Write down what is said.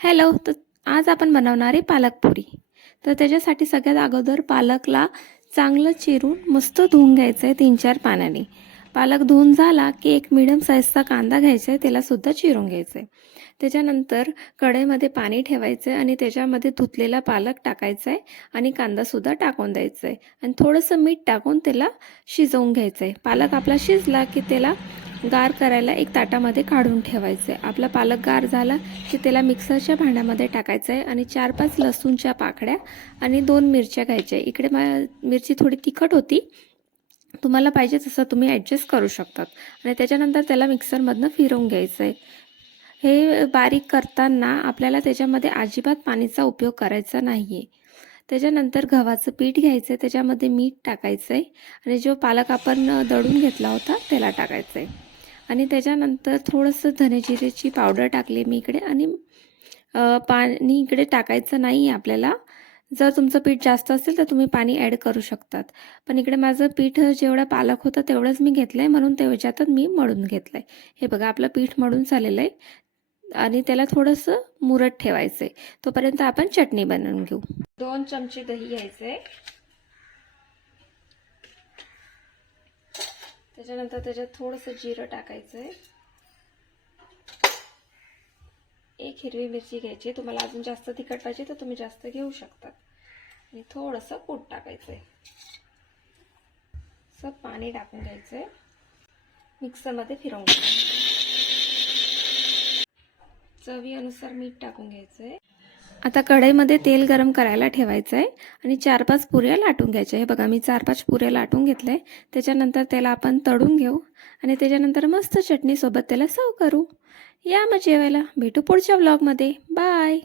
Hello. तर आज आपण बनवणार आहे पालक पुरी. तर त्याच्यासाठी सगळ्यात अगोदर पालकला चांगलं चिरून मस्त धुवून घ्यायचं आहे 3-4 पाण्याने. पालक धुवून झाला की एक मीडियम साईजचा कांदा घ्यायचा आहे, त्यालासुद्धा चिरून घ्यायचं आहे. त्याच्यानंतर कढईमध्ये पाणी ठेवायचं आहे आणि त्याच्यामध्ये धुतलेला पालक टाकायचा आहे आणि कांदासुद्धा टाकून द्यायचा आहे आणि थोडंसं मीठ टाकून त्याला शिजवून घ्यायचं आहे. पालक आपला शिजला की त्याला गार करायला एक ताटामध्ये काढून ठेवायचं आहे. आपला पालक गार झाला की त्याला मिक्सरच्या भांड्यामध्ये टाकायचं आहे आणि 4-5 लसूणच्या पाकळ्या आणि 2 मिरच्या घ्यायच्या. इकडे मिरची थोडी तिखट होती, तुम्हाला पाहिजे तसं तुम्ही ॲडजस्ट करू शकतात. आणि त्याच्यानंतर त्याला मिक्सरमधनं फिरवून घ्यायचं आहे. हे बारीक करताना आपल्याला त्याच्यामध्ये अजिबात पाणीचा उपयोग करायचा नाही आहे. त्याच्यानंतर गव्हाचं पीठ घ्यायचं आहे, त्याच्यामध्ये मीठ टाकायचं आहे आणि जो पालक आपण दळून घेतला होता त्याला टाकायचं आहे आणि त्याच्यानंतर थोडंसं धने-जिरेची पावडर टाकली मी इकडे आणि पाणी इकडे टाकायचं नाही आहे आपल्याला. जर तुमचं पीठ जास्त असेल तर तुम्ही पाणी ॲड करू शकतात. पण इकडे माझं पीठ जेवढं पालक होतं तेवढंच मी घेतलं आहे, म्हणून त्याच्यातच मी मळून घेतलं आहे. हे बघा आपलं पीठ मळून झालेलं आहे आणि त्याला थोडंसं मुरत ठेवायचं आहे. तोपर्यंत आपण चटणी बनवून घेऊ. 2 चमचे दही घ्यायचे, त्याच्यानंतर त्याच्यात थोडंसं जिरं टाकायचं आहे. 1 हिरवी मिरची घ्यायची, तुम्हाला अजून जास्त तिखट पाहिजे तर तुम्ही जास्त घेऊ शकतात. आणि थोडंसं कूट टाकायचं आहे. असं पाणी टाकून घ्यायचं आहे, मिक्सरमध्ये फिरवून घ्यायचं. चवीनुसार मीठ टाकून घ्यायचं आहे. आता कढईमध्ये तेल गरम करायला ठेवायचं आहे आणि 4-5 पुऱ्या लाटून घ्यायच्या. हे बघा मी 4-5 पुऱ्या लाटून घेतल्या. त्याच्यानंतर त्याला आपण तळून घेऊ आणि त्याच्यानंतर मस्त चटणीसोबत त्याला सर्व करू. या मग जेवायला. भेटू पुढच्या व्लॉगमध्ये. बाय.